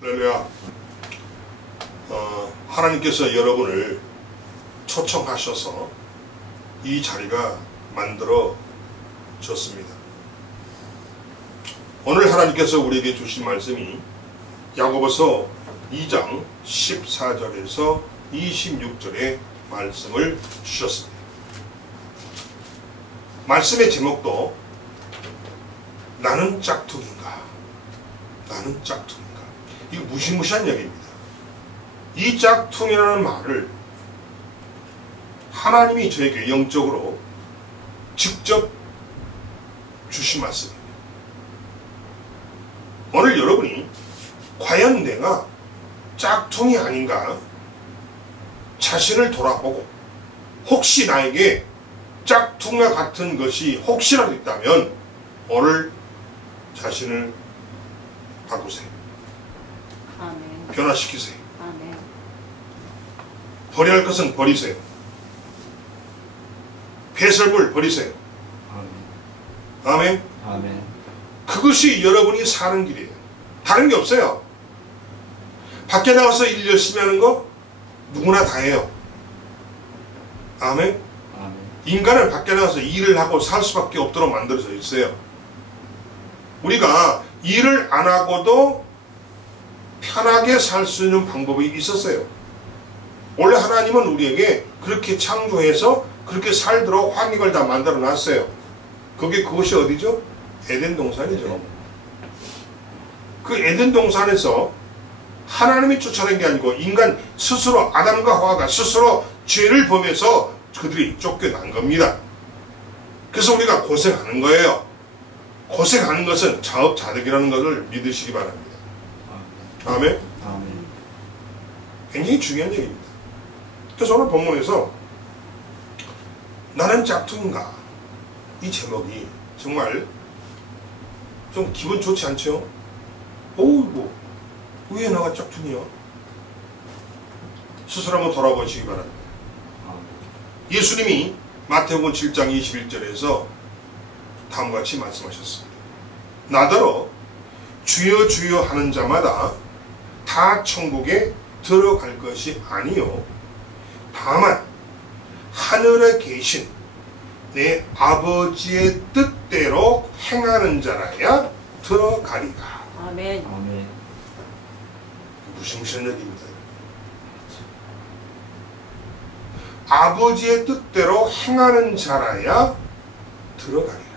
할렐루야. 하나님께서 여러분을 초청하셔서 이 자리가 만들어졌습니다. 오늘 하나님께서 우리에게 주신 말씀이 야고보서 2장 14절에서 26절의 말씀을 주셨습니다. 말씀의 제목도 나는 짝퉁인가? 나는 짝퉁인가? 이거 무시무시한 얘기입니다. 이 짝퉁이라는 말을 하나님이 저에게 영적으로 직접 주신 말씀입니다. 오늘 여러분이 과연 내가 짝퉁이 아닌가 자신을 돌아보고 혹시 나에게 짝퉁과 같은 것이 혹시라도 있다면 오늘 자신을 바꾸세요. 아멘. 변화시키세요. 아멘. 버려야 할 것은 버리세요. 배설물 버리세요. 아멘. 아멘. 그것이 여러분이 사는 길이에요. 다른 게 없어요. 밖에 나가서 일 열심히 하는 거 누구나 다 해요. 아멘. 아멘. 인간은 밖에 나가서 일을 하고 살 수밖에 없도록 만들어져 있어요. 우리가 일을 안 하고도 편하게 살 수 있는 방법이 있었어요. 원래 하나님은 우리에게 그렇게 창조해서 그렇게 살도록 환경을 다 만들어 놨어요. 그것이 어디죠? 에덴 동산이죠. 그 에덴 동산에서 하나님이 쫓아낸 게 아니고 인간 스스로, 아담과 하와가 스스로 죄를 범해서 그들이 쫓겨난 겁니다. 그래서 우리가 고생하는 거예요. 고생하는 것은 자업자득이라는 것을 믿으시기 바랍니다. 아멘. 아멘. 굉장히 중요한 얘기입니다. 그래서 오늘 본문에서 나는 짝퉁인가? 이 제목이 정말 좀 기분 좋지 않죠? 어이구, 왜 내가 짝퉁이야? 스스로 한번 돌아보시기 바랍니다. 예수님이 마태복음 7장 21절에서 다음과 같이 말씀하셨습니다. 나더러 주여 주여 하는 자마다 다 천국에 들어갈 것이 아니요 다만 하늘에 계신 내 아버지의 뜻대로 행하는 자라야 들어가리라. 아멘. 아멘. 무시무시한 얘기입니다. 아버지의 뜻대로 행하는 자라야 들어가리라.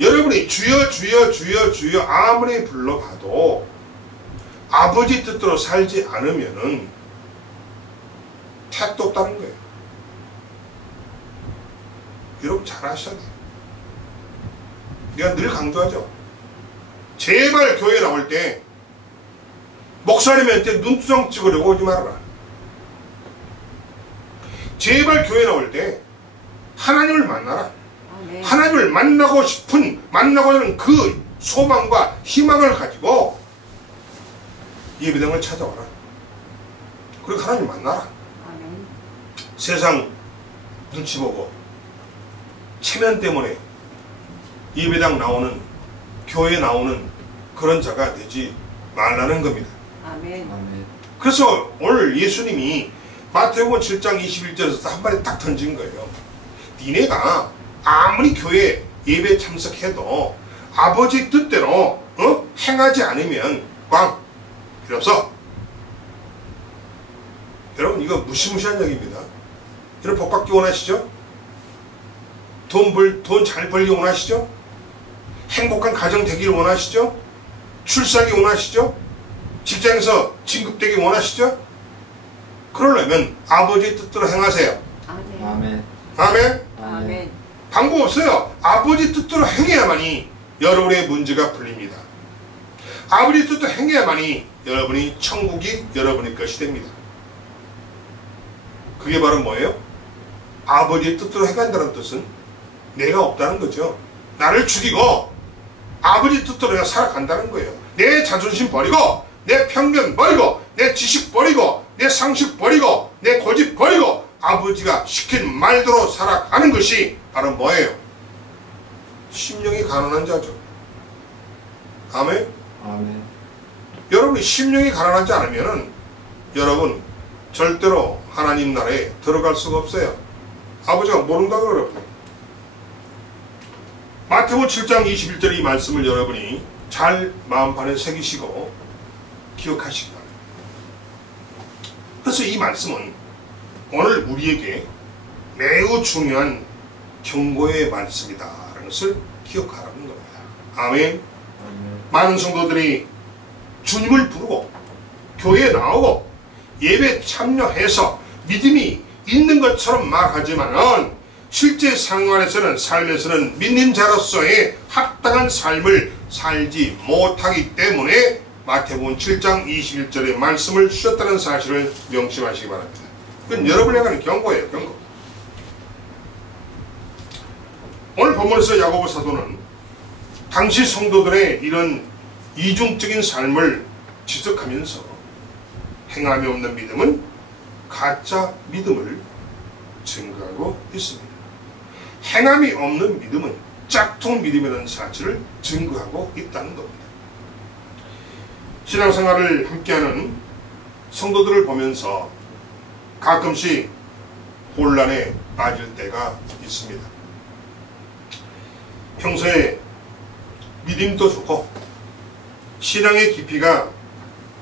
여러분이 주여 주여 주여 주여 아무리 불러봐도 아버지 뜻대로 살지 않으면은 택도 없다는 거예요. 여러분 잘 아셔야 돼요. 내가 늘 강조하죠. 제발 교회 나올 때 목사님한테 눈두덩 찍으려고 오지 말아라. 제발 교회 나올 때 하나님을 만나라. 아멘. 하나님을 만나고 하는 그 소망과 희망을 가지고 예배당을 찾아와라. 그리고 하나님 만나라. 아멘. 세상 눈치 보고 체면 때문에 예배당 나오는, 교회 나오는 그런 자가 되지 말라는 겁니다. 아멘. 아멘. 그래서 오늘 예수님이 마태복음 7장 21절에서 한 마디 딱 던진 거예요. 니네가 아무리 교회 예배 참석해도 아버지 뜻대로 행하지 않으면 꽝 필요 없어. 여러분 이거 무시무시한 얘기입니다. 여러분 복 받기 원하시죠? 돈 잘 벌기 원하시죠? 행복한 가정 되기를 원하시죠? 출산하기 원하시죠? 직장에서 진급되기 원하시죠? 그러려면 아버지의 뜻대로 행하세요. 아멘. 아멘. 아멘. 아멘. 방법 없어요. 아버지 뜻대로 행해야만이 여러분의 문제가 풀립니다. 아버지 뜻대로 행해야만이 여러분이 천국이 여러분의 것이 됩니다. 그게 바로 뭐예요? 아버지의 뜻대로 행한다는 뜻은 내가 없다는 거죠. 나를 죽이고 아버지 뜻대로 내가 살아간다는 거예요. 내 자존심 버리고 내 편견 버리고 내 지식 버리고 내 상식 버리고 내 고집 버리고 아버지가 시킨 말대로 살아가는 것이 바로 뭐예요? 심령이 가난한 자죠. 아멘. 아멘. 여러분이 심령이 가난하지 않으면은 여러분 절대로 하나님 나라에 들어갈 수가 없어요. 아버지가 모른다고 여러분. 마태복음 7장 21절 이 말씀을 여러분이 잘 마음판에 새기시고 기억하시기 바랍니다. 그래서 이 말씀은 오늘 우리에게 매우 중요한 경고의 말씀이다라는 것을 기억하라는 겁니다. 아멘. 아멘. 많은 성도들이 주님을 부르고 교회에 나오고 예배 참여해서 믿음이 있는 것처럼 말하지만은 실제 생활에서는 삶에서는 믿는 자로서의 합당한 삶을 살지 못하기 때문에 마태복음 7장 21절의 말씀을 주셨다는 사실을 명심하시기 바랍니다. 그건 여러분에 관한 경고예요. 경고. 오늘 본문에서 야고보 사도는 당시 성도들의 이런 이중적인 삶을 지적하면서 행함이 없는 믿음은 가짜 믿음을 증거하고 있습니다. 행함이 없는 믿음은 짝퉁 믿음이라는 사실을 증거하고 있다는 겁니다. 신앙생활을 함께하는 성도들을 보면서 가끔씩 혼란에 빠질 때가 있습니다. 평소에 믿음도 좋고 신앙의 깊이가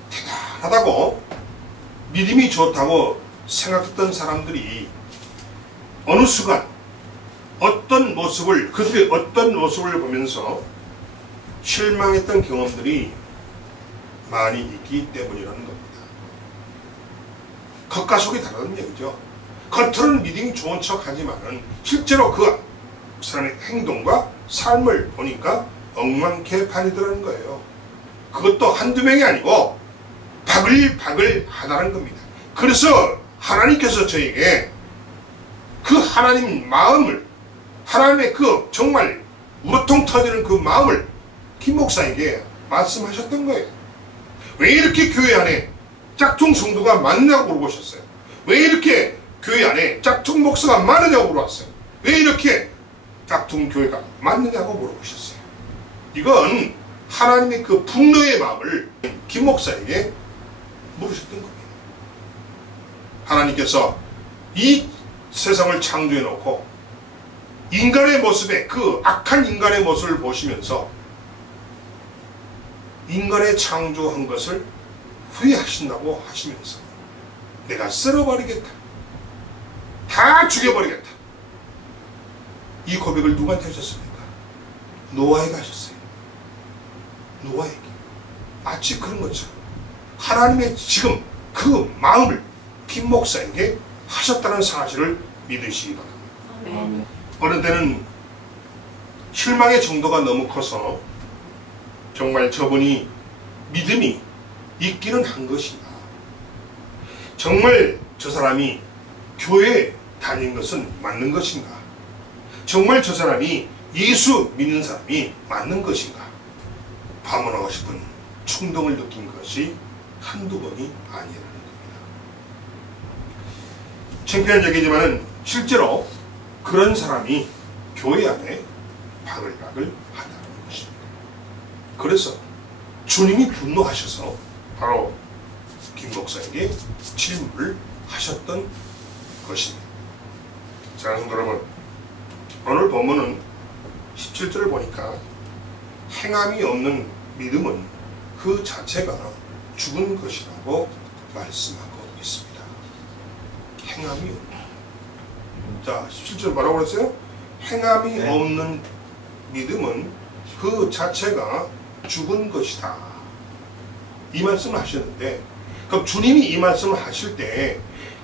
대단하다고 믿음이 좋다고 생각했던 사람들이 어느 순간 그들의 어떤 모습을 보면서 실망했던 경험들이 많이 있기 때문이라는 겁니다. 겉과 속이 다르다는 얘기죠. 겉으로는 믿음이 좋은 척 하지만은 실제로 그 사람의 행동과 삶을 보니까 엉망개판이더라는 거예요. 그것도 한두 명이 아니고 바글바글 하다는 겁니다. 그래서 하나님께서 저에게 그 하나님 마음을, 하나님의 그 정말 우러통 터지는 그 마음을 김 목사에게 말씀하셨던 거예요. 왜 이렇게 교회 안에 짝퉁 성도가 많냐고 물어보셨어요. 왜 이렇게 교회 안에 짝퉁 목사가 많으냐고 물어봤어요. 왜 이렇게 짝퉁 교회가 많느냐고 물어보셨어요. 이건 하나님의 그 분노의 마음을 김 목사에게 물으셨던 겁니다. 하나님께서 이 세상을 창조해 놓고 인간의 모습에 그 악한 인간의 모습을 보시면서 인간의 창조한 것을 후회하신다고 하시면서 내가 쓸어버리겠다. 다 죽여버리겠다. 이 고백을 누구한테 하셨습니까? 노아에게 하셨어요. 노아에게. 마치 그런 것처럼 하나님의 지금 그 마음을 김 목사에게 하셨다는 사실을 믿으시기 바랍니다. 아멘. 어느 때는 실망의 정도가 너무 커서 정말 저분이 믿음이 있기는 한 것이나 정말 저 사람이 교회에 다닌 것은 맞는 것인가? 정말 저 사람이 예수 믿는 사람이 맞는 것인가? 파문하고 싶은 충동을 느낀 것이 한두 번이 아니라는 겁니다. 창피한 얘기지만 실제로 그런 사람이 교회 안에 바글바글 하다는 것입니다. 그래서 주님이 분노하셔서 바로 김 목사에게 질문을 하셨던 것입니다. 사랑하는 여러분, 오늘 본문은 17절을 보니까 행함이 없는 믿음은 그 자체가 죽은 것이라고 말씀하고 있습니다. 행함이 없는. 자, 17절 뭐라고 그랬어요? 행함이 없는 믿음은 그 자체가 죽은 것이다. 이 말씀을 하셨는데, 그럼 주님이 이 말씀을 하실 때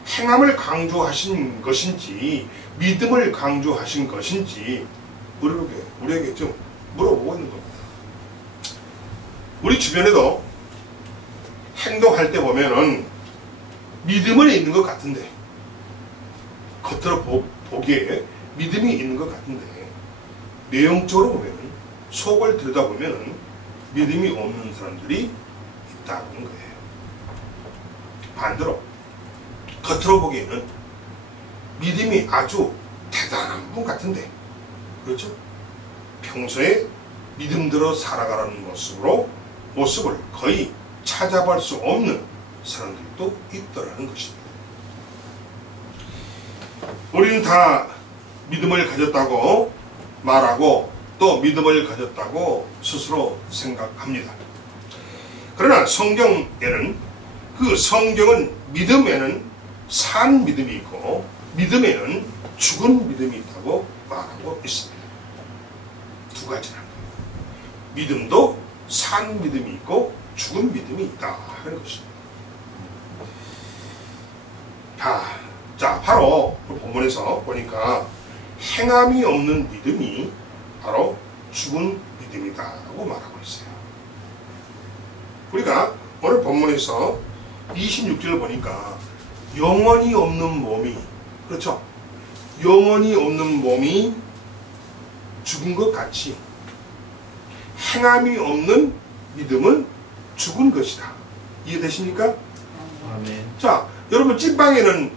행함을 강조하신 것인지 믿음을 강조하신 것인지 우리에게 좀 물어보고 있는 겁니다. 우리 주변에도 행동할 때 보면은 믿음은 있는 것 같은데, 겉으로 보기에 믿음이 있는 것 같은데 내용적으로 보면은, 속을 들여다보면은 믿음이 없는 사람들이 있다는 거예요. 반대로 겉으로 보기에는 믿음이 아주 대단한 분 같은데, 그렇죠? 평소에 믿음대로 살아가는 모습을 거의 찾아볼 수 없는 사람들도 있더라는 것입니다. 우리는 다 믿음을 가졌다고 말하고 또 믿음을 가졌다고 스스로 생각합니다. 그러나 성경은 믿음에는 산 믿음이 있고 믿음에는 죽은 믿음이 있다고 말하고 있습니다. 두 가지라는 거예요. 믿음도 산 믿음이 있고 죽은 믿음이 있다 하는 것입니다. 자, 바로 본문에서 보니까 행함이 없는 믿음이 바로 죽은 믿음이다라고 말하고 있어요. 우리가 오늘 본문에서 26절을 보니까 영혼이 없는 몸이, 그렇죠? 영혼이 없는 몸이 죽은 것 같이 행함이 없는 믿음은 죽은 것이다. 이해되십니까? 아멘. 자, 여러분 찐빵에는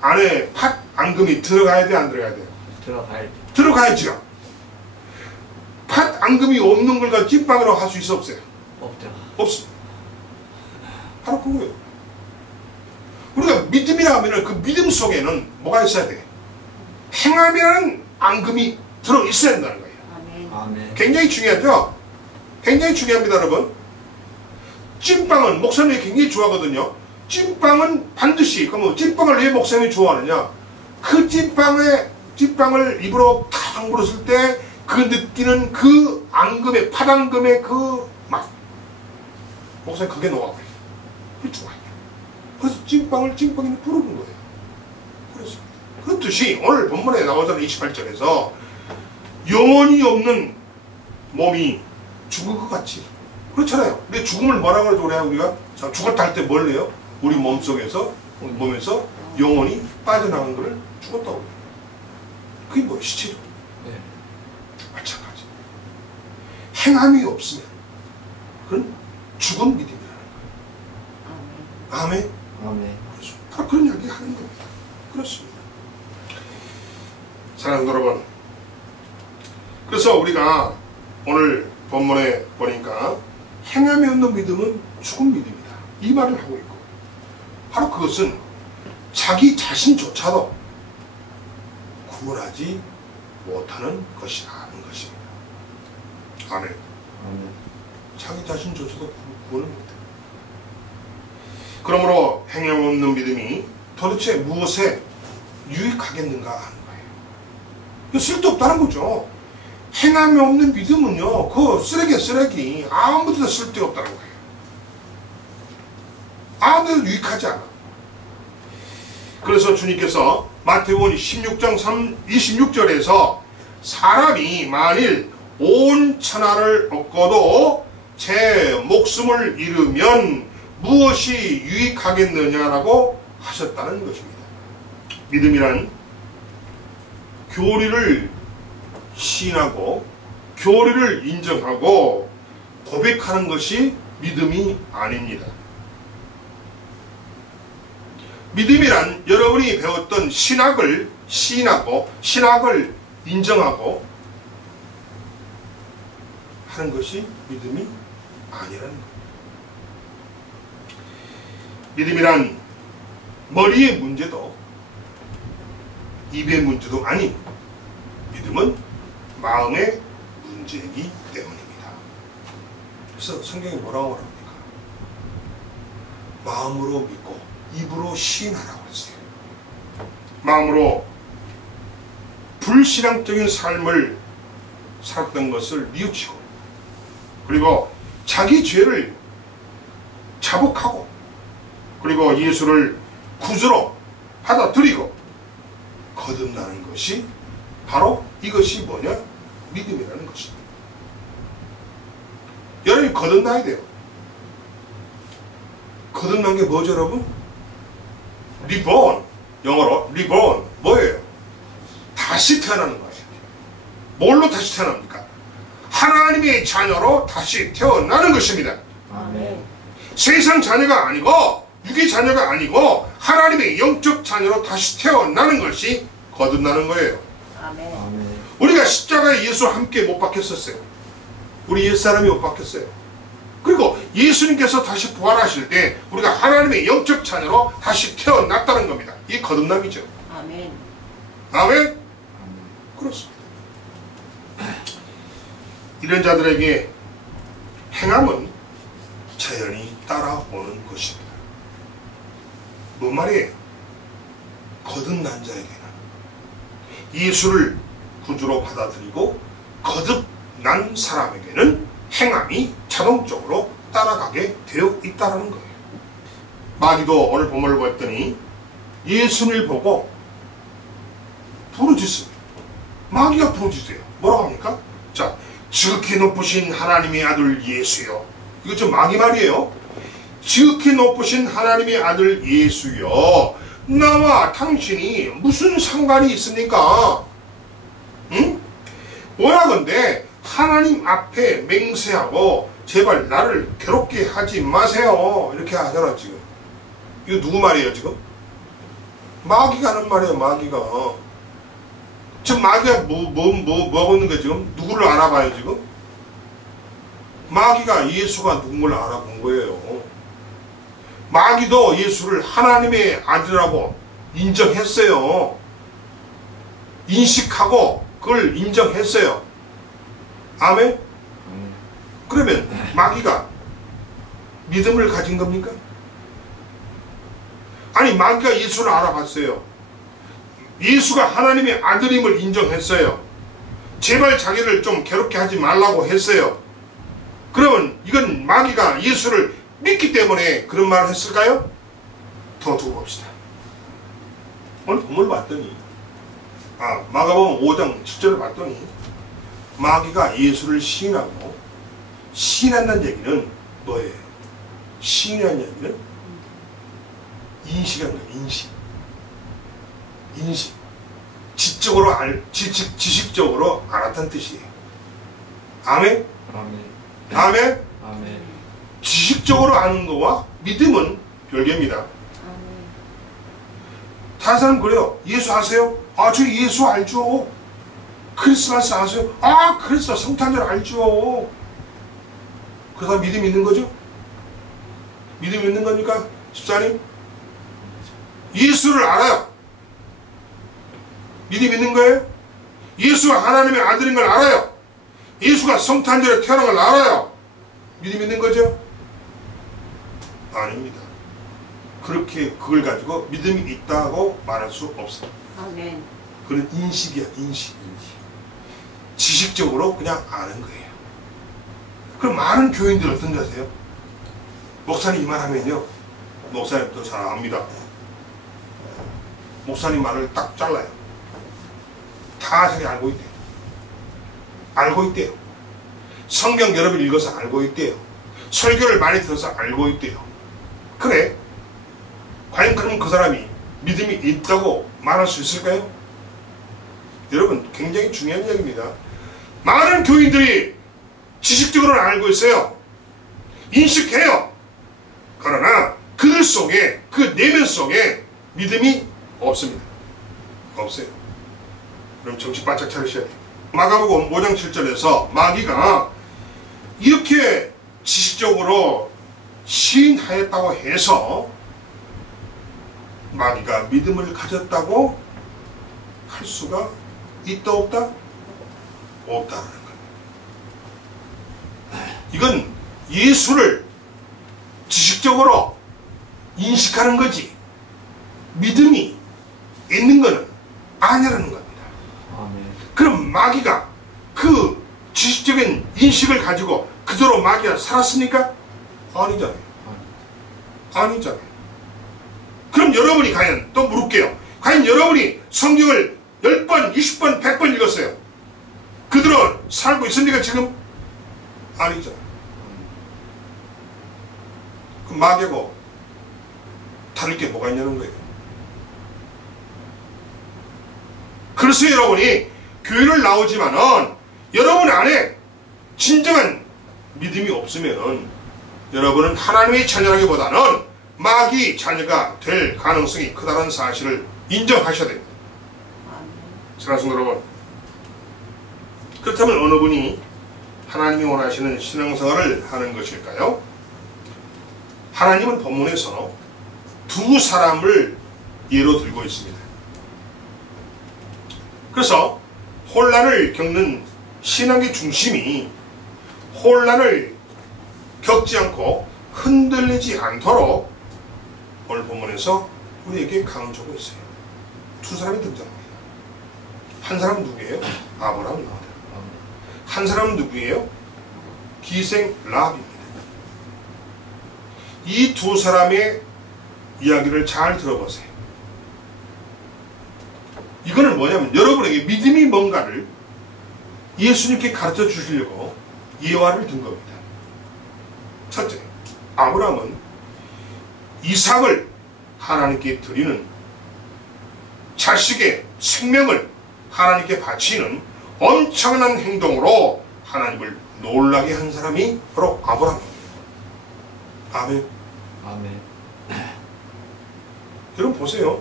안에 팥 앙금이 들어가야 돼, 안 들어가야 돼요? 들어가야죠. 들어가야죠. 팥 앙금이 없는 걸 가지고 찐빵이라고 할 수 있어, 없어요? 없죠. 없습니다. 바로 그거예요. 우리가 믿음이라 하면은 그 믿음 속에는 뭐가 있어야 돼? 행함이라는 앙금이 들어 있어야 된다는 거예요. 아멘. 아멘. 굉장히 중요하죠? 굉장히 중요합니다, 여러분. 찐빵은 목사님이 굉장히 좋아하거든요. 찐빵은 반드시, 그러면 찐빵을 왜 목사님이 좋아하느냐? 그 찐빵을 입으로 탁 물었을 때 그 느끼는 그 앙금의, 팥앙금의 그 맛. 목사님 그게 녹아버려요. 그게 좋아요. 그래서 찐빵이는 부르는 거예요. 그래서 그렇듯이 오늘 본문에 나오잖아요. 28절에서 영혼이 없는 몸이 죽은 것 같이. 그렇잖아요. 근데 죽음을 뭐라고 그러죠, 우리가? 자, 죽었다 할 때 뭘 해요? 우리 몸에서 영혼이 빠져나간 것을 죽었다고 해요. 그게 뭐예요? 시체죠. 네. 마찬가지. 행함이 없으면 그건 죽은 믿음이라는 거예요. 아멘. 아멘. 그렇죠. 바로 그런 이야기 하는 겁니다. 그렇습니다. 사랑하는 여러분, 그래서 우리가 오늘 본문에 보니까 행함이 없는 믿음은 죽은 믿음이다, 이 말을 하고 있고, 바로 그것은 자기 자신조차도 구원하지 못하는 것이라는 것입니다. 아멘. 아멘. 자기 자신조차도 구원을 못해요. 그러므로 행함 없는 믿음이 도대체 무엇에 유익하겠는가 하는 거예요. 쓸데없다는 거죠. 행함이 없는 믿음은요, 그 쓰레기 아무데도 쓸데없다는 거예요. 아무데도 유익하지 않아. 그래서 주님께서 마태복음 16장 26절에서 사람이 만일 온 천하를 얻고도 제 목숨을 잃으면 무엇이 유익하겠느냐라고 하셨다는 것입니다. 믿음이란 교리를 시인하고 교리를 인정하고 고백하는 것이 믿음이 아닙니다. 믿음이란 여러분이 배웠던 신학을 시인하고 신학을 인정하고 하는 것이 믿음이 아니라는 거예요. 믿음이란 머리의 문제도 입의 문제도 아닌 믿음은 마음의 문제이기 때문입니다. 그래서 성경이 뭐라고 말합니까? 마음으로 믿고 입으로 시인하라고 했어요. 마음으로 불신앙적인 삶을 살았던 것을 뉘우치고, 그리고 자기 죄를 자복하고, 그리고 예수를 구주로 받아들이고 거듭나는 것이 바로 이것이 뭐냐? 믿음이라는 것입니다. 여러분이 거듭나야 돼요. 거듭난 게 뭐죠, 여러분? 리본, 영어로 리본, 뭐예요? 다시 태어나는 거예요. 뭘로 다시 태어납니까? 하나님의 자녀로 다시 태어나는 것입니다. 아멘. 세상 자녀가 아니고 육의 자녀가 아니고 하나님의 영적 자녀로 다시 태어나는 것이 거듭나는 거예요. 아멘. 아멘. 우리가 십자가에 예수와 함께 못 박혔었어요. 우리 옛사람이 못 박혔어요. 그리고 예수님께서 다시 부활하실 때 우리가 하나님의 영적 자녀로 다시 태어났다는 겁니다. 이 거듭남이죠. 아멘. 아멘? 그렇습니다. 이런 자들에게 행함은 자연히 따라오는 것입니다. 뭔 말이에요? 거듭난 자에게는 예수를 구주로 받아들이고 거듭난 사람에게는 행함이 자동적으로 따라가게 되어 있다는 거예요. 마귀도 오늘 본문을 봤더니 예수를 보고 부르짖습니다. 마귀가 부르짖어요. 뭐라고 합니까? 자, 지극히 높으신 하나님의 아들 예수여. 이거 좀 마귀 말이에요. 지극히 높으신 하나님의 아들 예수여, 나와 당신이 무슨 상관이 있습니까? 응? 원하건대 하나님 앞에 맹세하고 제발 나를 괴롭게 하지 마세요. 이렇게 하잖아 지금. 이거 누구 말이에요 지금? 마귀가 하는 말이에요. 마귀가. 지금 마귀가 뭐 하고 있는 거야 지금? 누구를 알아봐요 지금? 마귀가 예수가 누군 걸 알아본 거예요. 마귀도 예수를 하나님의 아들이라고 인정했어요. 인식하고 그걸 인정했어요. 아멘? 그러면 마귀가 믿음을 가진 겁니까? 아니, 마귀가 예수를 알아봤어요. 예수가 하나님의 아들임을 인정했어요. 제발 자기를 좀 괴롭게 하지 말라고 했어요. 그러면 이건 마귀가 예수를 믿기 때문에 그런 말을 했을까요? 더 두고 봅시다. 오늘 본문을 봤더니 마가복음 5장 7절을 봤더니 마귀가 예수를 시인하고, 시인한다는 얘기는 뭐예요? 시인이라는 얘기는 인식하는 거예요. 인식. 지식적으로 알았다는 뜻이에요. 아멘? 아멘? 아멘. 지식적으로 아는 거와 믿음은 별개입니다. 아멘. 다른 사람 그래요. 예수 아세요? 저 예수 알죠. 크리스마스 아세요? 크리스마스 성탄절 알죠. 그래서 믿음 있는 거죠? 믿음 있는 겁니까? 집사님? 예수를 알아요. 믿음 있는 거예요? 예수가 하나님의 아들인 걸 알아요. 예수가 성탄절에 태어난 걸 알아요. 믿음 있는 거죠? 아닙니다. 그렇게 그걸 가지고 믿음이 있다고 말할 수 없어요. 아멘. 그건 인식이야, 인식. 지식적으로 그냥 아는 거예요. 그럼 많은 교인들 어떤지 아세요? 목사님 이 말 하면요, 목사님도 잘 압니다. 목사님 말을 딱 잘라요. 다 자기 알고 있대요. 알고 있대요. 성경 여러 번 읽어서 알고 있대요. 설교를 많이 들어서 알고 있대요. 그래? 과연 그럼 그 사람이 믿음이 있다고 말할 수 있을까요? 여러분, 굉장히 중요한 얘기입니다. 많은 교인들이 지식적으로는 알고 있어요. 인식해요. 그러나 그들 속에, 그 내면 속에 믿음이 없습니다. 없어요. 그럼 정신 바짝 차리셔야 돼요. 마가복음 5장 7절에서 마귀가 이렇게 지식적으로 시인하였다고 해서 마귀가 믿음을 가졌다고 할 수가 있다 없다? 없다는 겁니다. 이건 예수를 지식적으로 인식하는 거지 믿음이 있는 것은 아니라는 겁니다. 아멘. 그럼 마귀가 그 지식적인 인식을 가지고 그대로 마귀가 살았습니까? 아니잖아요. 아니잖아요. 그럼 여러분이 과연, 또 물을게요. 과연 여러분이 성경을 10번, 20번, 100번 읽었어요. 그대로 살고 있습니까 지금? 아니잖아요. 그럼 마귀하고 다를 게 뭐가 있냐는 거예요. 그래서 여러분이 교회를 나오지만은 여러분 안에 진정한 믿음이 없으면은 여러분은 하나님의 자녀라기보다는 마귀 자녀가 될 가능성이 크다는 사실을 인정하셔야 됩니다. 아멘. 사랑하는 여러분, 그렇다면 어느 분이 하나님이 원하시는 신앙생활을 하는 것일까요? 하나님은 본문에서 두 사람을 예로 들고 있습니다. 그래서 혼란을 겪는 신앙의 중심이 혼란을 겪지 않고 흔들리지 않도록 오늘 본문에서 우리에게 강조하고 있어요. 두 사람이 등장합니다. 한 사람은 누구예요? 아브라함입니다. 한 사람은 누구예요? 기생 라합입니다. 이 두 사람의 이야기를 잘 들어보세요. 이거는 뭐냐면 여러분에게 믿음이 뭔가를 예수님께 가르쳐 주시려고 예화를 든 겁니다. 첫째, 아브라함은 이삭을 하나님께 드리는 자식의 생명을 하나님께 바치는 엄청난 행동으로 하나님을 놀라게 한 사람이 바로 아브라함입니다. 아멘. 아멘. 여러분 보세요.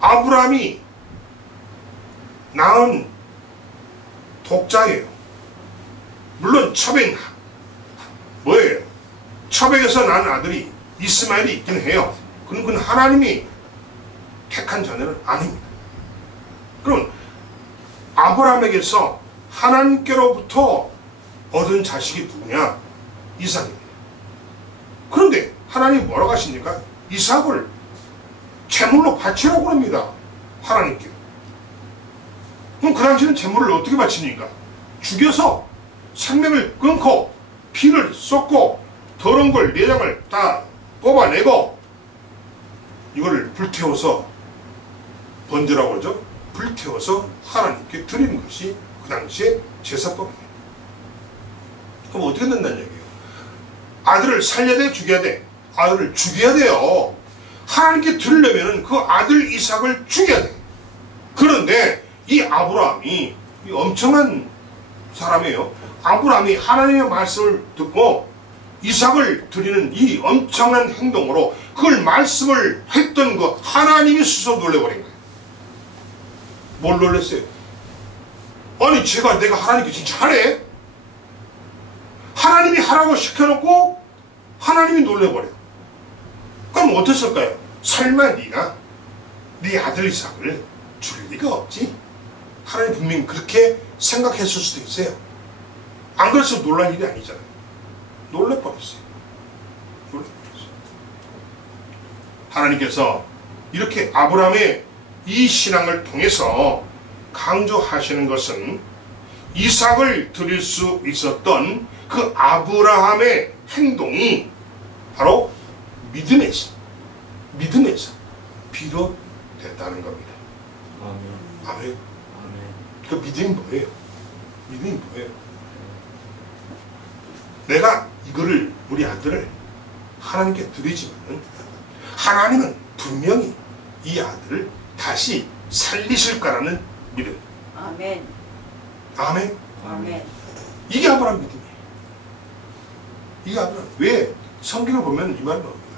아브라함이 낳은 독자예요. 물론 첩엔 뭐예요? 첩에게서 낳은 아들이 이스마엘이 있긴 해요. 그건 하나님이 택한 자녀는 아닙니다. 그럼 아브라함에게서 하나님께로부터 얻은 자식이 누구냐? 이삭입니다. 그런데 하나님이 뭐라고 하십니까? 이삭을 제물로 바치라고 합니다. 하나님께. 그럼 그 당시에는 제물을 어떻게 바칩니까? 죽여서 생명을 끊고 피를 쏟고 더러운 걸 내장을 다 뽑아내고 이거를 불태워서 번제라고 그러죠. 불태워서 하나님께 드리는 것이 그 당시에 제사법입니다. 그럼 어떻게 된다는 얘기예요? 아들을 살려야 돼? 죽여야 돼? 아들을 죽여야 돼요. 하나님께 드리려면 그 아들 이삭을 죽여야 돼. 그런데 이 아브라함이 이 엄청난 사람이에요. 아브라함이 하나님의 말씀을 듣고 이삭을 드리는 이 엄청난 행동으로 그걸 말씀을 했던 거 하나님이 스스로 놀래버린 거예요. 뭘 놀랬어요? 아니 내가 하나님께 진짜 하래? 하나님이 하라고 시켜놓고 하나님이 놀래버려. 그럼 어땠을까요? 설마 네가 네 아들 이삭을 줄 리가 없지? 하나님 분명히 그렇게 생각했을 수도 있어요. 안 그랬으면 놀랄 일이 아니잖아요. 놀래버렸어요. 놀래버렸어요. 하나님께서 이렇게 아브라함의 이 신앙을 통해서 강조하시는 것은 이삭을 드릴 수 있었던 그 아브라함의 행동이 바로 믿음에서 비롯됐다는 겁니다. 아멘. 아멘. 아멘. 그 믿음이 뭐예요? 믿음이 뭐예요? 내가 이거를 우리 아들을 하나님께 드리지만 하나님은 분명히 이 아들을 다시 살리실 거라는 믿음. 아멘. 아멘. 아멘. 이게 아브라함 믿음이에요. 이게 아브라함. 왜? 성경을 보면 이 말을 나옵니다.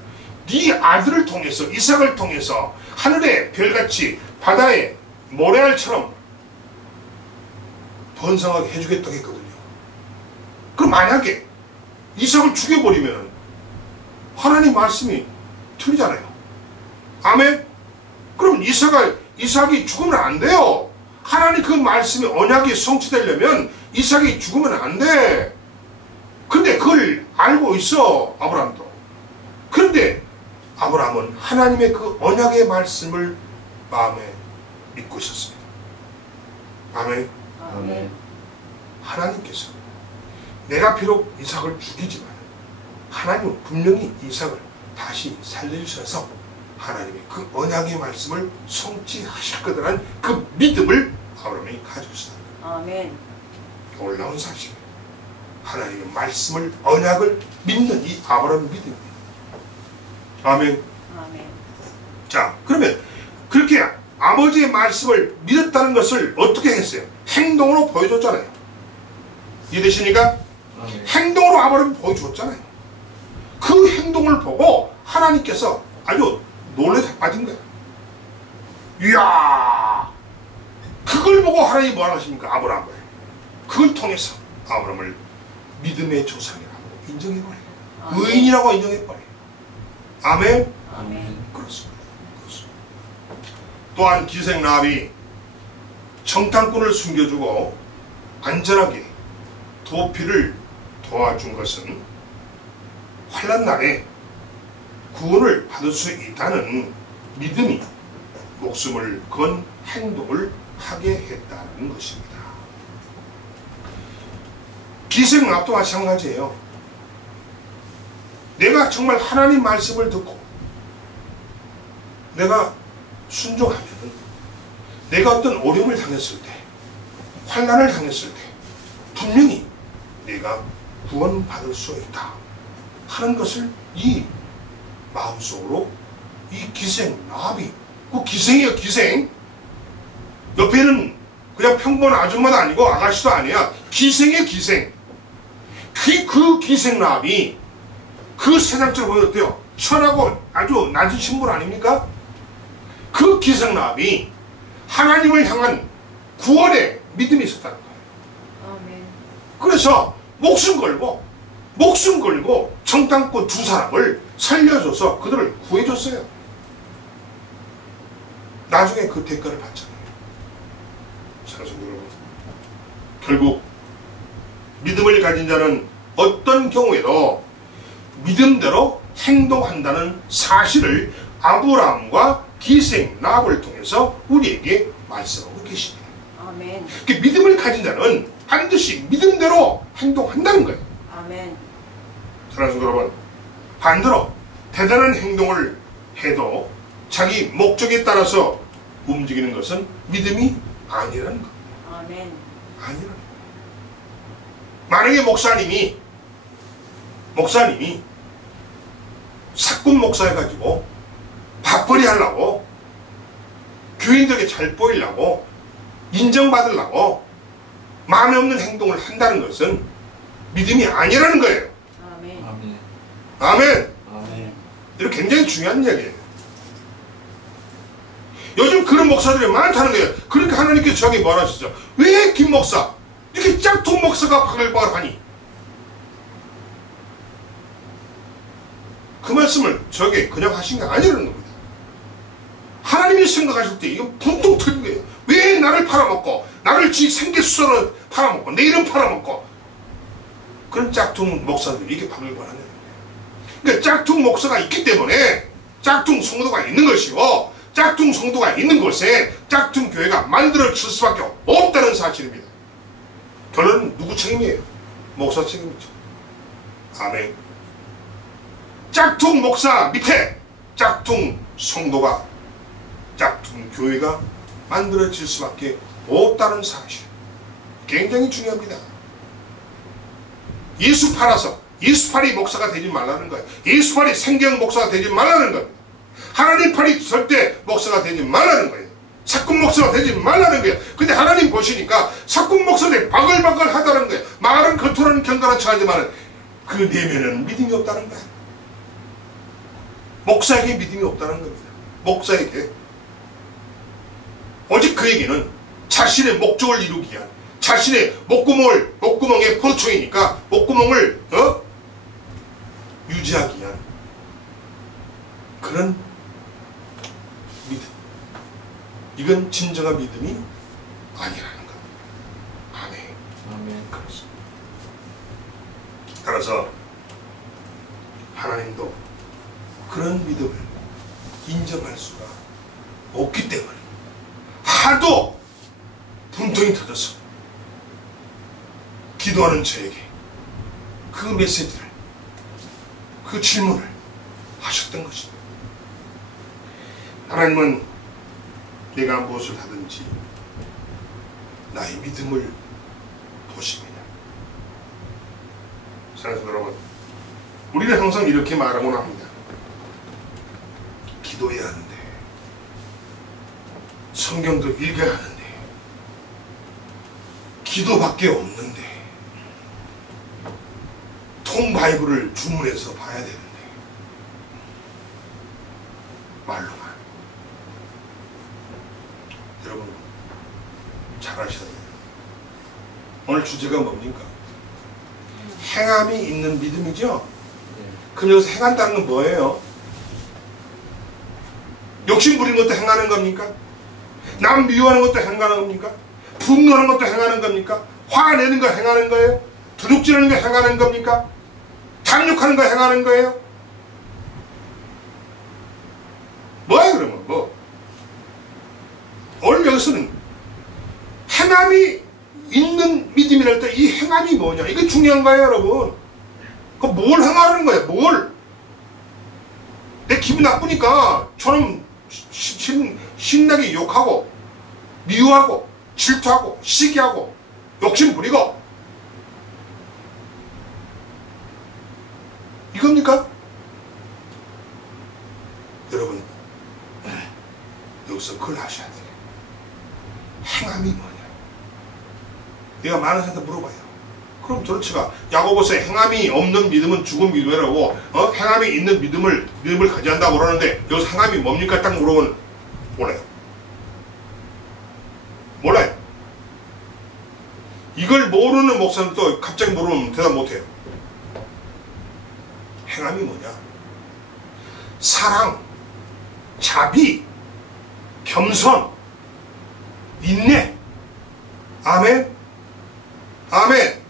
네 아들을 통해서 이삭을 통해서 하늘의 별같이 바다의 모래알처럼 번성하게 해주겠다고 했거든요. 그럼 만약에 이삭을 죽여버리면 하나님 말씀이 틀리잖아요. 아멘? 그럼 이삭이 죽으면 안 돼요. 하나님 그 말씀이 언약이 성취되려면 이삭이 죽으면 안 돼. 근데 그걸 알고 있어 아브라함도. 그런데 아브라함은 하나님의 그 언약의 말씀을 마음에 믿고 있었습니다. 아멘. 아멘. 하나님께서 내가 비록 이삭을 죽이지만 하나님은 분명히 이삭을 다시 살려주셔서 하나님의 그 언약의 말씀을 성취하실 거라는 그 믿음을 아브라함이 가지고 있습니다. 아멘. 놀라운 사실이에요. 하나님의 말씀을 언약을 믿는 이 아브라함의 믿음입니다. 아멘. 아멘. 자, 그러면 그렇게 아버지의 말씀을 믿었다는 것을 어떻게 했어요? 행동으로 보여줬잖아요. 이해되십니까? 아멘. 행동으로 아브라함이 보여줬잖아요. 그 행동을 보고 하나님께서 아주 놀라서 빠진 거예요. 이야, 그걸 보고 하나님이 뭐라 하십니까? 아브라함을 그걸 통해서 아브라함을 믿음의 조상이라고 인정해버려요. 아멘. 의인이라고 인정해버려요. 아멘. 아멘. 그렇습니다. 또한 기생 라합이 청탕꾼을 숨겨주고 안전하게 도피를 도와준 것은 환난 날에 구원을 받을 수 있다는 믿음이 목숨을 건 행동을 하게 했다는 것입니다. 기생 라합도 마찬가지예요. 내가 정말 하나님 말씀을 듣고 내가 순종하면 내가 어떤 어려움을 당했을 때, 환난을 당했을 때 분명히 내가 구원받을 수 있다 하는 것을 이 마음속으로 이 기생 라합이, 그 기생이에요. 기생. 옆에는 그냥 평범한 아줌마도 아니고 아가씨도 아니야. 기생이에요. 기생. 그 기생 라합이 그 세상처럼 보였대요. 천하고 아주 낮은 신분 아닙니까? 그 기생 라합이 하나님을 향한 구원의 믿음이 있었다는 거예요. 아멘. 그래서 목숨 걸고 청탕꾼 두 사람을 살려줘서 그들을 구해줬어요. 나중에 그 대가를 받잖아요. 사랑하는 여러분, 결국 믿음을 가진 자는 어떤 경우에도 믿음대로 행동한다는 사실을 아브라함과 기생 라합을 통해서 우리에게 말씀하고 계십니다. 아멘. 믿음을 가진 자는 반드시 믿음대로 행동한다는 거예요. 아멘. 사랑하는 여러분, 반대로 대단한 행동을 해도 자기 목적에 따라서 움직이는 것은 믿음이 아니라는 거예요. 아멘. 아니라는 거예요. 만약에 목사님이 사꾼 목사해가지고 밥벌이 하려고 교인들에게 잘 보이려고 인정받으려고 마음에 없는 행동을 한다는 것은 믿음이 아니라는 거예요. 아멘. 아멘. 아멘. 아멘. 이거 굉장히 중요한 이야기예요. 요즘 그런 목사들이 많다는 거예요. 그러니까 하나님께서 저에게 뭐라 하시죠? 왜 김 목사 이렇게 짝퉁 목사가 바글바글하니? 그 말씀을 저에게 그냥 하신 게 아니라는 겁니다. 하나님이 생각하실 때 이거 분통 틀린 거예요. 왜 나를 팔아먹고 나를 지 생계수선을 팔아먹고 내 이름 팔아먹고 그런 짝퉁 목사들이 이렇게 바글바글하는 거예요. 그러니까 짝퉁 목사가 있기 때문에 짝퉁 성도가 있는 것이고 짝퉁 성도가 있는 곳에 짝퉁 교회가 만들어질 수밖에 없다는 사실입니다. 결론은 누구 책임이에요? 목사 책임이죠. 아멘. 짝퉁 목사 밑에 짝퉁 성도가 짝퉁 교회가 만들어질 수밖에 없다는 사실. 굉장히 중요합니다. 예수 팔아서 예수팔이 목사가 되지 말라는 거예요. 예수팔이 생경 목사가 되지 말라는 거예요. 하나님 팔이 절대 목사가 되지 말라는 거예요. 사꾼 목사가 되지 말라는 거예요. 근데 하나님 보시니까 사꾼 목사들이 바글바글 하다는 거예요. 말은 겉으로는 견고한 척하지만 그 내면에는 믿음이 없다는 거예요. 목사에게 믿음이 없다는 겁니다. 목사에게 오직 그에게는 자신의 목적을 이루기 위한 자신의 목구멍에 포도청이니까 목구멍을 유지하기 위한 그런 믿음. 이건 진정한 믿음이 아니라는 겁니다. 아멘. 아멘. 그렇습니다. 따라서 하나님도 그런 믿음을 인정할 수가 없기 때문에 하도 분통이 터져서 기도하는 저에게 그 메시지를 그 질문을 하셨던 것입니다. 하나님은 내가 무엇을 하든지 나의 믿음을 보십니다. 사랑하는 여러분, 우리는 항상 이렇게 말하곤 합니다. 기도해야 하는데 성경도 읽어야 하는데 기도밖에 없는데 통 바이블을 주문해서 봐야 되는데 말로만. 여러분 잘 아셔야 돼요. 오늘 주제가 뭡니까? 행함이 있는 믿음이죠? 네. 그럼 여기서 행한다는 건 뭐예요? 욕심 부리는 것도 행하는 겁니까? 남 미워하는 것도 행하는 겁니까? 분노하는 것도 행하는 겁니까? 화가 내는 거 행하는 거예요? 두둑지르는 거 행하는 겁니까? 탐욕하는 거 행하는 거예요? 뭐야 그러면 뭐? 오늘 여기서는 행함이 있는 믿음이랄 때 이 행함이 뭐냐? 이게 중요한 거예요 여러분. 그 뭘 행하는 거예요? 뭘? 내 기분 나쁘니까 저놈 신나게 욕하고 미워하고 질투하고 시기하고 욕심 부리고 이겁니까? 여러분 여기서 그걸 아셔야 돼요. 행함이 뭐냐? 내가 많은 사람한테 물어봐요. 그럼 도대체가 야고보서에 행함이 없는 믿음은 죽은 믿음이라고 행함이 있는 믿음을 가져간다고 그러는데 여기서 행함이 뭡니까? 딱 물어보면 몰라요. 몰라요. 이걸 모르는 목사는 또 갑자기 물으면 대답 못해요. 행함이 뭐냐? 사랑, 자비, 겸손, 인내. 아멘. 아멘.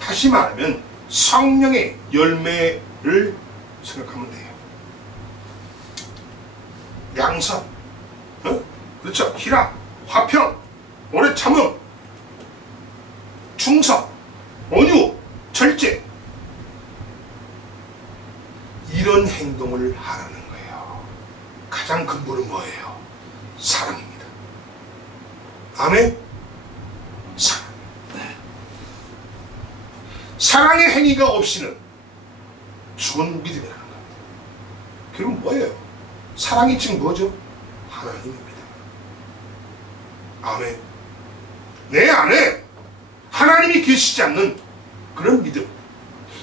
다시 말하면 성령의 열매를 생각하면 돼요. 양선, 그렇죠. 희락, 화평, 오래 참음, 충성, 온유, 절제. 이런 행동을 하라는 거예요. 가장 근본은 뭐예요? 사랑입니다. 아멘? 사랑. 사랑의 행위가 없이는 죽은 믿음이라는 겁니다. 결국 뭐예요? 사랑이 지금 뭐죠? 하나님입니다. 아멘. 내 안에 하나님이 계시지 않는 그런 믿음,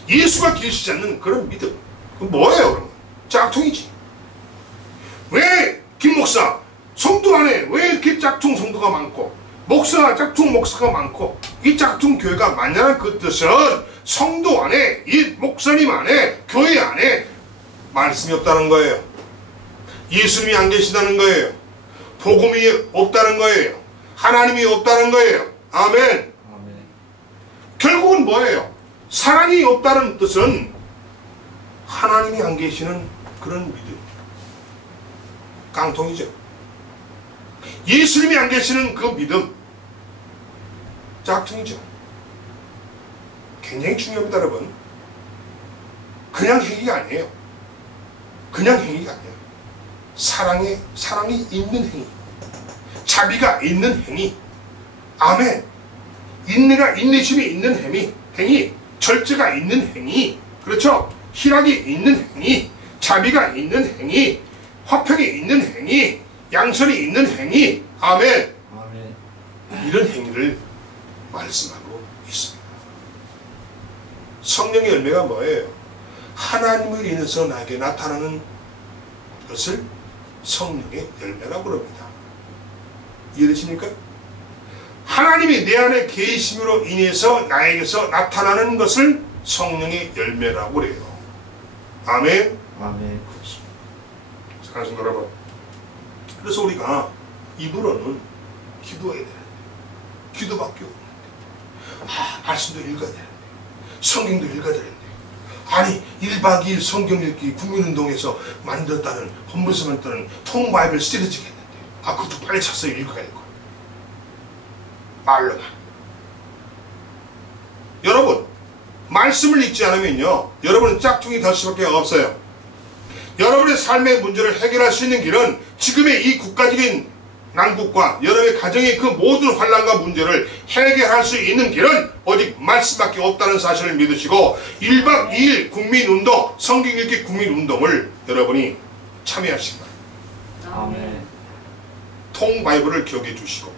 예수가 계시지 않는 그런 믿음, 그건 뭐예요 그러면? 짝퉁이지. 왜 김 목사 성도 안에 왜 이렇게 짝퉁 성도가 많고 목사 짝퉁 목사가 많고 이 짝퉁 교회가 많냐는 그 뜻은 성도 안에 이 목사님 안에 교회 안에 말씀이 없다는 거예요. 예수님이 안 계시다는 거예요. 복음이 없다는 거예요. 하나님이 없다는 거예요. 아멘. 아멘. 결국은 뭐예요? 사랑이 없다는 뜻은 하나님이 안 계시는 그런 믿음. 깡통이죠. 예수님이 안 계시는 그 믿음. 짝퉁이죠. 굉장히 중요합니다, 여러분. 그냥 행위가 아니에요. 그냥 행위가 아니에요. 사랑이 있는 행위. 자비가 있는 행위. 아멘. 인내심이 있는 행위. 절제가 있는 행위. 그렇죠? 희락이 있는 행위. 자비가 있는 행위. 화평이 있는 행위. 양선이 있는 행위. 아멘. 아멘. 이런 행위를 말씀하고 있습니다. 성령의 열매가 뭐예요? 하나님을 인해서 나에게 나타나는 것을 성령의 열매라고 그럽니다. 이해되십니까? 하나님이 내 안에 계심으로 인해서 나에게서 나타나는 것을 성령의 열매라고 그래요. 아멘. 아멘. 사랑하는 여러분, 그래서 우리가 입으로는 기도해야 되는데 기도밖에 없는데 말씀도 읽어야 되는데 성경도 읽어야 되는데 아니 1박 2일 성경 읽기 국민운동에서 만들었다는 본부에서 만들었다는 통바이블 시리즈가 있는데 그것도 빨리 찾아서 읽어야 될 거예요. 말로만. 여러분 말씀을 읽지 않으면요 여러분은 짝퉁이 될 수밖에 없어요. 여러분의 삶의 문제를 해결할 수 있는 길은 지금의 이 국가적인 난국과 여러분의 가정의 그 모든 환난과 문제를 해결할 수 있는 길은 오직 말씀밖에 없다는 사실을 믿으시고 1박 2일 국민운동, 성경 읽기 국민운동을 여러분이 참여하시기 바랍니다. 아멘. 통바이블을 기억해 주시고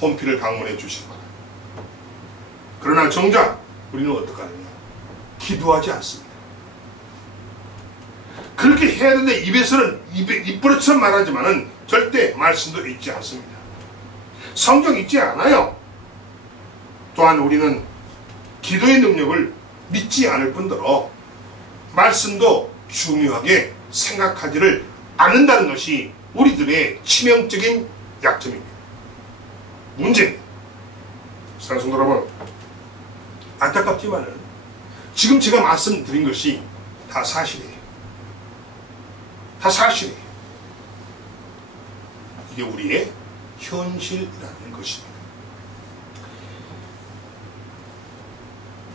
홈피를 방문해 주시기 바랍니다. 그러나 정작 우리는 어떡하느냐? 기도하지 않습니다. 그렇게 해야 되는데 입에서는 입버릇처럼 말하지만은 절대 말씀도 읽지 않습니다. 성경 읽지 않아요. 또한 우리는 기도의 능력을 믿지 않을 뿐더러 말씀도 중요하게 생각하지를 않는다는 것이 우리들의 치명적인 약점입니다. 문제입니다. 사랑하는 성도 여러분, 안타깝지만은 지금 제가 말씀드린 것이 다 사실이에요. 다 사실이에요. 이게 우리의 현실이라는 것입니다.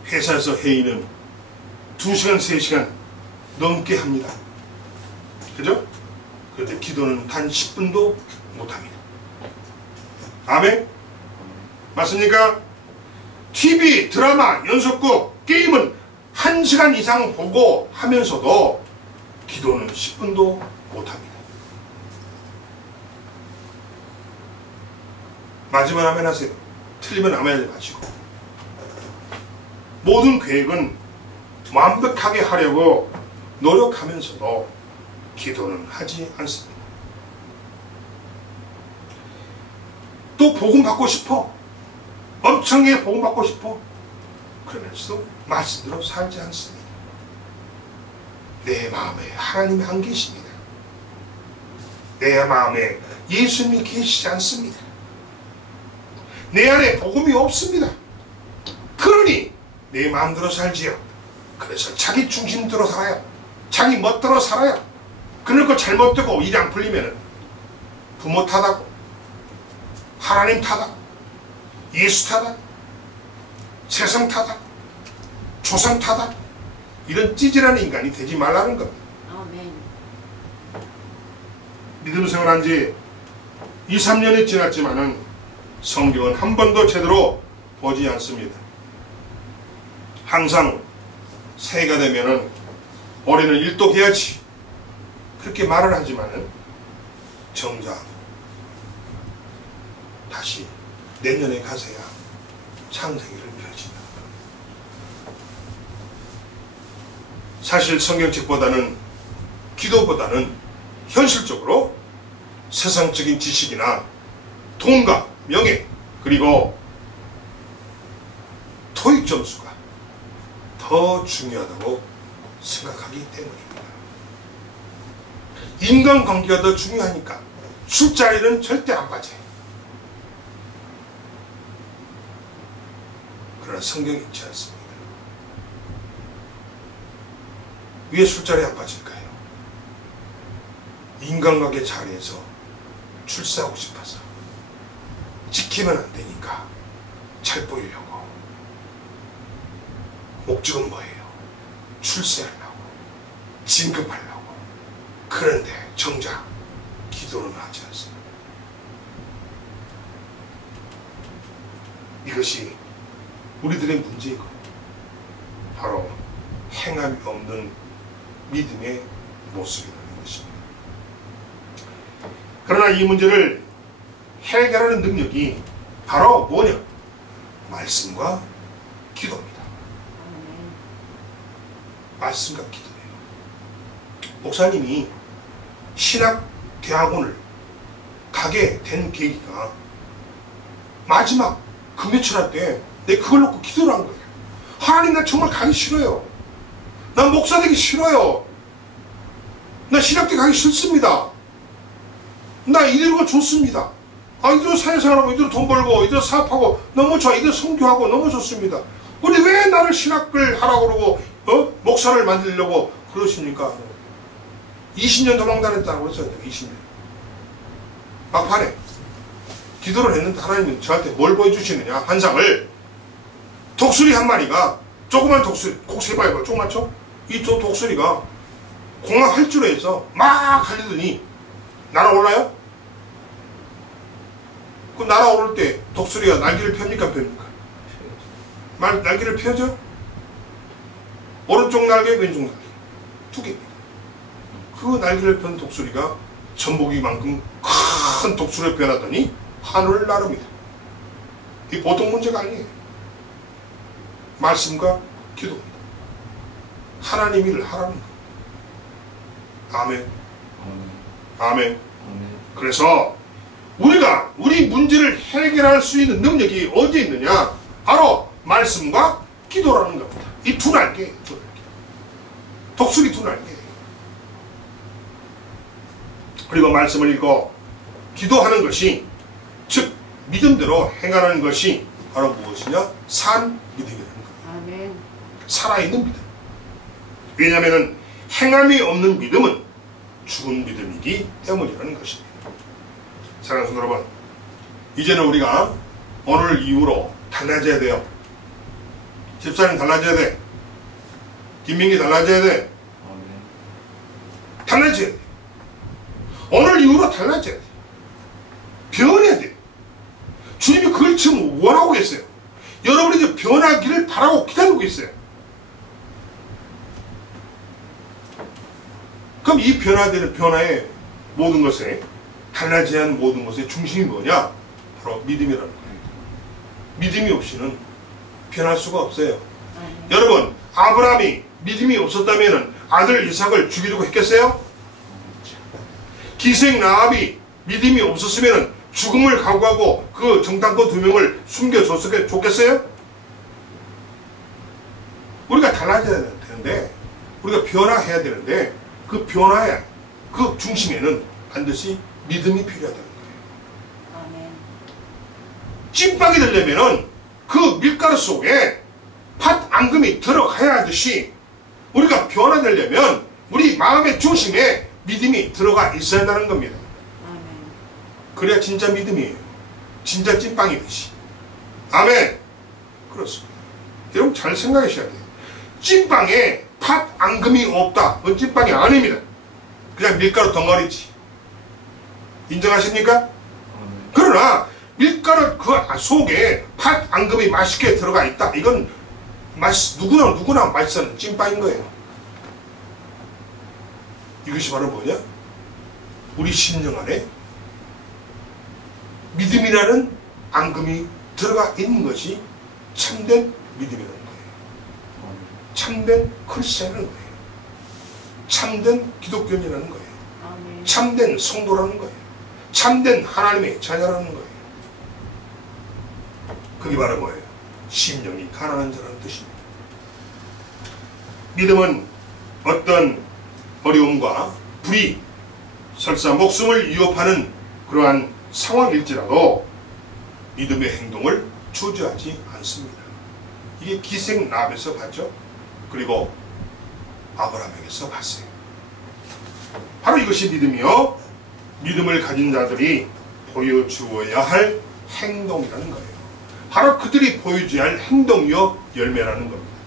회사에서 회의는 2시간, 3시간 넘게 합니다. 그죠? 그런데 기도는 단 10분도 못합니다. 아멘? 맞습니까? TV, 드라마, 연속극, 게임은 1시간 이상 보고 하면서도 기도는 10분도 못합니다. 맞으면 아멘 하세요. 틀리면 아멘 하지 마시고. 모든 계획은 완벽하게 하려고 노력하면서도 기도는 하지 않습니다. 또 복음 받고 싶어. 엄청나게 복음 받고 싶어. 그러면서도 말씀대로 살지 않습니다. 내 마음에 하나님이 안 계십니다. 내 마음에 예수님이 계시지 않습니다. 내 안에 복음이 없습니다. 그러니 내 마음대로 살지요. 그래서 자기 중심대로 살아요. 자기 멋대로 살아요. 그러니까 잘못되고 일이 안 풀리면 부모 탓하고 하나님 탓하고 예수 탓하고 세상 탓하고 조상 탓하고 이런 찌질한 인간이 되지 말라는 겁니다. 아멘. 믿음 생활한 지 2, 3년이 지났지만은 성경은 한 번도 제대로 보지 않습니다. 항상 새해가 되면은 올해는 일독해야지 그렇게 말을 하지만은 정작 다시 내년에 가서야 창세기를 펼친다. 사실 성경책보다는 기도보다는 현실적으로 세상적인 지식이나 돈과 명예 그리고 토익 점수가 더 중요하다고 생각하기 때문입니다. 인간관계가 더 중요하니까 술자리는 절대 안 빠져요. 그러나 성경이 있지 않습니다. 왜 술자리에 안 빠질까요? 인간관계 자리에서 출세하고 싶어서 지키면 안 되니까 잘 보이려고. 목적은 뭐예요? 출세하려고, 진급하려고. 그런데 정작 기도는 하지 않습니다. 이것이 우리들의 문제이고 바로 행함이 없는 믿음의 모습이라는 것입니다. 그러나 이 문제를 해결하는 능력이 바로 뭐냐? 말씀과 기도입니다. 말씀과 기도예요. 목사님이 신학대학원을 가게 된 계기가 마지막 금요철학 때 내가 그걸 놓고 기도를 한 거예요. 하나님, 나 정말 가기 싫어요. 난 목사 되기 싫어요. 나 신학대 가기 싫습니다. 나 이대로가 좋습니다. 이대로 사회생활하고 이대로 돈 벌고 이대로 사업하고 너무 좋아. 이대로 선교하고 너무 좋습니다. 근데 왜 나를 신학을 하라고 그러고 목사를 만들려고 그러십니까? 20년 도망다녔다고 그랬어요. 20년. 막판에 기도를 했는데 하나님은 저한테 뭘 보여주시느냐? 환상을. 독수리 한 마리가, 조그만 독수리, 꼭 세봐요. 조그맣죠? 이 독수리가 공항 활주로에서 막 달리더니 날아올라요? 그 날아오를 때 독수리가 날개를 펴니까 펴니까? 날개를 펴죠? 오른쪽 날개, 왼쪽 날개. 두 개입니다. 그 날개를 편 독수리가 전복이만큼 큰 독수리를 변하더니 하늘을 나릅니다. 이게 보통 문제가 아니에요. 말씀과 기도입니다. 하나님 일을 하라는 겁니다. 아멘. 아멘. 그래서 우리가 우리 문제를 해결할 수 있는 능력이 어디에 있느냐? 바로 말씀과 기도라는 겁니다. 이 두 날개, 두 날개. 독수리 두 날개. 그리고 말씀을 읽고 기도하는 것이, 즉 믿음대로 행하는 것이 바로 무엇이냐? 산 믿음이라는 거예요. 아멘. 살아있는 믿음. 왜냐하면 행함이 없는 믿음은 죽은 믿음이기 때문이라는 것입니다. 사랑하는 성도 여러분, 이제는 우리가 오늘 이후로 달라져야 돼요. 집사님 달라져야 돼. 김민기 달라져야 돼. 달라져야 돼. 오늘 이후로 달라져야 돼. 변해야 돼. 주님이 그걸 지금 원하고 계세요. 여러분이 이제 변하기를 바라고 기다리고 있어요. 그럼 이 변화되는 변화의 모든 것에, 달라져야 하는 모든 것의 중심이 뭐냐? 바로 믿음이라는 거예요. 믿음이 없이는 변할 수가 없어요. 여러분, 아브라함이 믿음이 없었다면 아들 이삭을 죽이려고 했겠어요? 기생 라합이 믿음이 없었으면 죽음을 각오하고 그 정탐꾼 2명을 숨겨줬겠어요? 우리가 달라져야 되는데, 우리가 변화해야 되는데, 그 변화의 그 중심에는 반드시 믿음이 필요하다는 거예요. 아멘. 찐빵이 되려면은 그 밀가루 속에 팥 앙금이 들어가야 하듯이, 우리가 변화되려면 우리 마음의 중심에 믿음이 들어가 있어야 한다는 겁니다. 아멘. 그래야 진짜 믿음이에요. 진짜 찐빵이듯이. 아멘. 그렇습니다. 여러분 잘 생각하셔야 돼요. 찐빵에 팥 앙금이 없다, 그건 찐빵이 아닙니다. 그냥 밀가루 덩어리지. 인정하십니까? 그러나 밀가루 그 속에 팥 앙금이 맛있게 들어가 있다, 이건 누구나 맛있는 찐빵인 거예요. 이것이 바로 뭐냐? 우리 심령 안에 믿음이라는 앙금이 들어가 있는 것이 참된 믿음이라는 거예요. 참된 크리스천이라는 거예요. 참된 기독교인이라는 거예요. 아멘. 참된 성도라는 거예요. 참된 하나님의 자녀라는 거예요. 그게 바로 뭐예요? 심령이 가난한 자라는 뜻입니다. 믿음은 어떤 어려움과 불이, 설사 목숨을 위협하는 그러한 상황일지라도 믿음의 행동을 주저하지 않습니다. 이게 기생 라합에서 봤죠? 그리고 아브라함에게서 봤어요. 바로 이것이 믿음이요, 믿음을 가진 자들이 보여주어야 할 행동이라는 거예요. 바로 그들이 보여줘야 할 행동이요 열매라는 겁니다.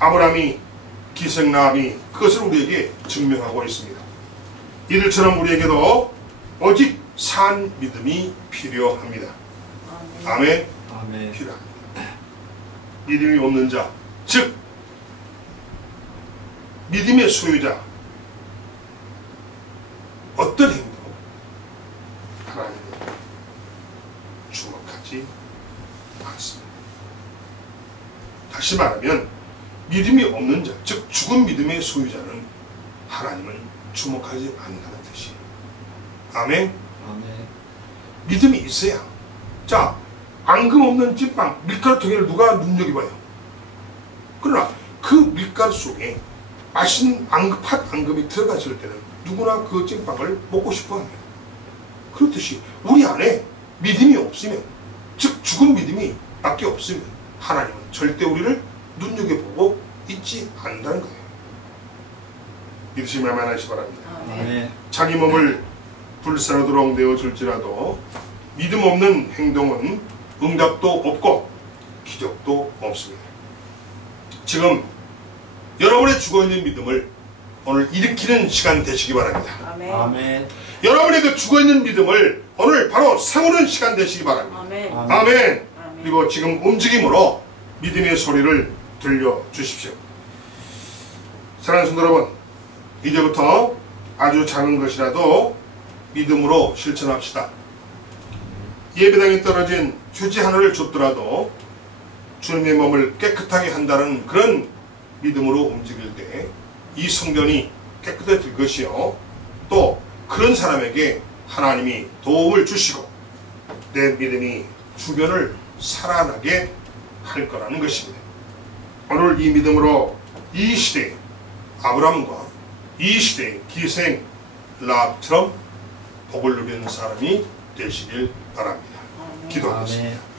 아브라함이, 기생 라합이 그것을 우리에게 증명하고 있습니다. 이들처럼 우리에게도 오직 산 믿음이 필요합니다. 아멘. 아멘. 필요합니다. 믿음이 없는 자, 즉 믿음의 소유자, 어떤 행동 하나님은 주목하지 않습니다. 다시 말하면 믿음이 없는 자, 즉 죽은 믿음의 소유자는 하나님을 주목하지 않는다는 뜻이에요. 아멘. 아멘. 믿음이 있어야. 자, 앙금 없는 찐빵, 밀가루 덩이를 누가 눈여겨봐요? 그러나 그 밀가루 속에 맛있는 팥 앙금이 들어갔을 때는 누구나 그 찐빵을 먹고 싶어 합니다. 그렇듯이 우리 안에 믿음이 없으면, 즉 죽은 믿음이 밖에 없으면 하나님은 절대 우리를 눈여겨보고 있지 않는다는 거예요. 믿으시면 만하시 바랍니다. 아멘. 자기 몸을 불사르도록 내어줄지라도 믿음 없는 행동은 응답도 없고 기적도 없습니다. 지금 여러분의 죽어있는 믿음을 오늘 일으키는 시간 되시기 바랍니다. 아멘. 아멘. 여러분의 그 죽어있는 믿음을 오늘 바로 세우는 시간 되시기 바랍니다. 아멘. 아멘. 아멘. 아멘. 그리고 지금 움직임으로 믿음의 소리를 들려주십시오. 사랑하는 성도 여러분, 이제부터 아주 작은 것이라도 믿음으로 실천합시다. 예배당에 떨어진 휴지 하나를 줬더라도 주님의 몸을 깨끗하게 한다는 그런 믿음으로 움직일 때 이 성전이 깨끗해질 것이요, 또 그런 사람에게 하나님이 도움을 주시고 내 믿음이 주변을 살아나게 할 거라는 것입니다. 오늘 이 믿음으로 이 시대의 아브라함과 이 시대의 기생 라합처럼 복을 누리는 사람이 되시길 바랍니다. 아멘. 기도하겠습니다. 아멘.